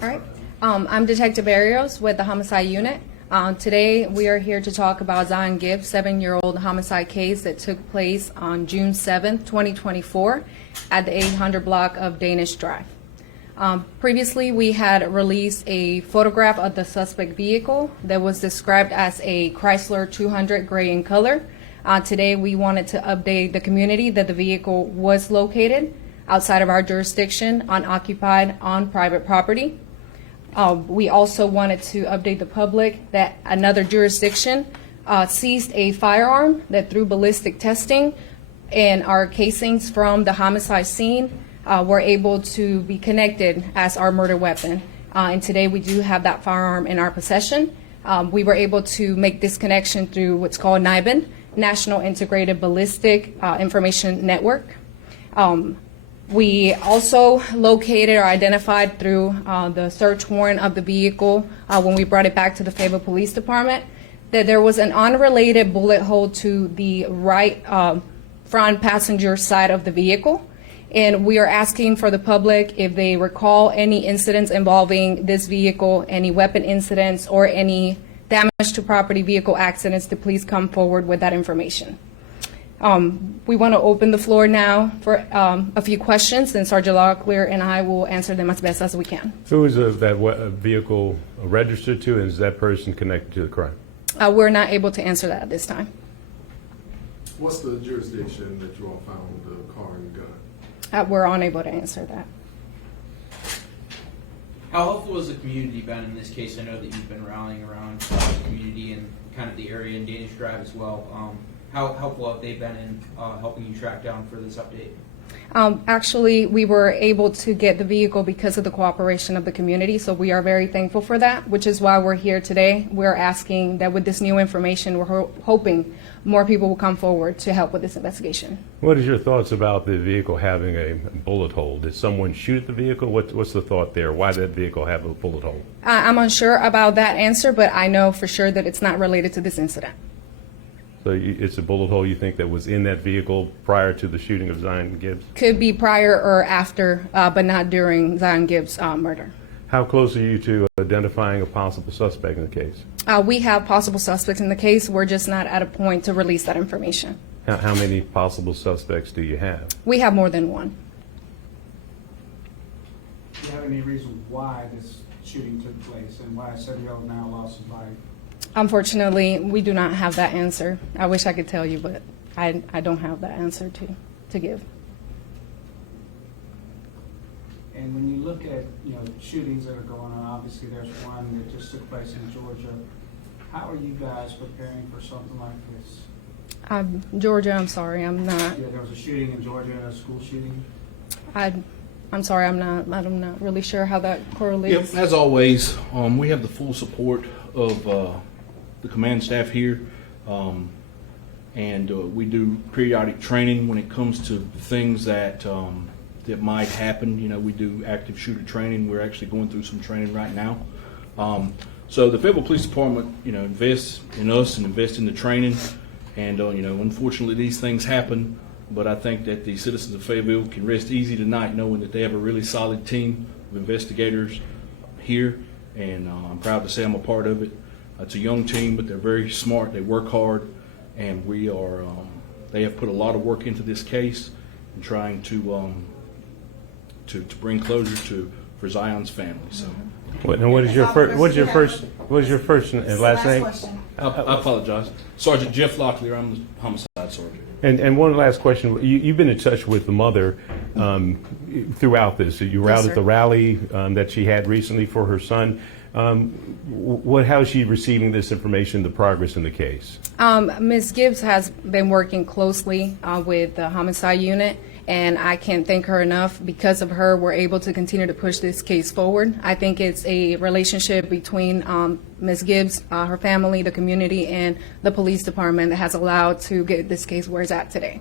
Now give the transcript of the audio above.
All right. I'm Detective Barrios with the Homicide Unit. Today we are here to talk about Zion Gibbs' 7-year-old homicide case that took place on June 7th, 2024 at the 800 block of Danish Drive. Previously, we had released a photograph of the suspect vehicle that was described as a Chrysler 200 gray in color. Today, we wanted to update the community that the vehicle was located outside of our jurisdiction, unoccupied, on private property. We also wanted to update the public that another jurisdiction seized a firearm that through ballistic testing and our casings from the homicide scene were able to be connected as our murder weapon. And today we do have that firearm in our possession. We were able to make this connection through what's called NIBIN, National Integrated Ballistic Information Network. We also located or identified through the search warrant of the vehicle when we brought it back to the Fayetteville Police Department that there was an unrelated bullet hole to the right front passenger side of the vehicle. And we are asking for the public if they recall any incidents involving this vehicle, any weapon incidents, or any damage to property vehicle accidents to please come forward with that information. We want to open the floor now for a few questions, and Sergeant Locklear and I will answer them as best as we can. Who is that vehicle registered to, and is that person connected to the crime? We're not able to answer that at this time. What's the jurisdiction that you all found the car and gun? We're unable to answer that. How helpful has the community been in this case? I know that you've been rallying around the community and kind of the area in Danish Drive as well. How helpful have they been in helping you track down for this update? Actually, we were able to get the vehicle because of the cooperation of the community, so we are very thankful for that, which is why we're here today. We're asking that with this new information, we're hoping more people will come forward to help with this investigation. What is your thoughts about the vehicle having a bullet hole? Did someone shoot at the vehicle? What's the thought there? Why did that vehicle have a bullet hole? I'm unsure about that answer, but I know for sure that it's not related to this incident. So it's a bullet hole you think that was in that vehicle prior to the shooting of Zion Gibbs? Could be prior or after, but not during Zion Gibbs' murder. How close are you to identifying a possible suspect in the case? We have possible suspects in the case. We're just not at a point to release that information. How many possible suspects do you have? We have more than one. Do you have any reason why this shooting took place and why a 7-year-old now lost his life? Unfortunately, we do not have that answer. I wish I could tell you, but I don't have that answer to give. And when you look at shootings that are going on, obviously there's one that just took place in Georgia. How are you guys preparing for something like this? Georgia, I'm sorry, I'm not. Yeah, there was a shooting in Georgia, a school shooting. I'm sorry, I'm not really sure how that correlates. Yep, as always, we have the full support of the command staff here, and we do periodic training when it comes to things that that might happen. We do active shooter training. We're actually going through some training right now. So the Fayetteville Police Department, invests in us and invests in the training. And unfortunately, these things happen. But I think that the citizens of Fayetteville can rest easy tonight, knowing that they have a really solid team of investigators here. And I'm proud to say I'm a part of it. It's a young team, but they're very smart. They work hard, and we are. They have put a lot of work into this case and trying to bring closure for Zion's family. So. What is your first and last name? I apologize, Sergeant Jeff Locklear. I'm the homicide sergeant. And one last question. You've been in touch with the mother throughout this. You were out at the rally that she had recently for her son. How is she receiving this information, the progress in the case? Ms. Gibbs has been working closely with the homicide unit, and I can't thank her enough. Because of her, we're able to continue to push this case forward. I think it's a relationship between Ms. Gibbs, her family, the community, and the police department that has allowed to get this case where it's at today.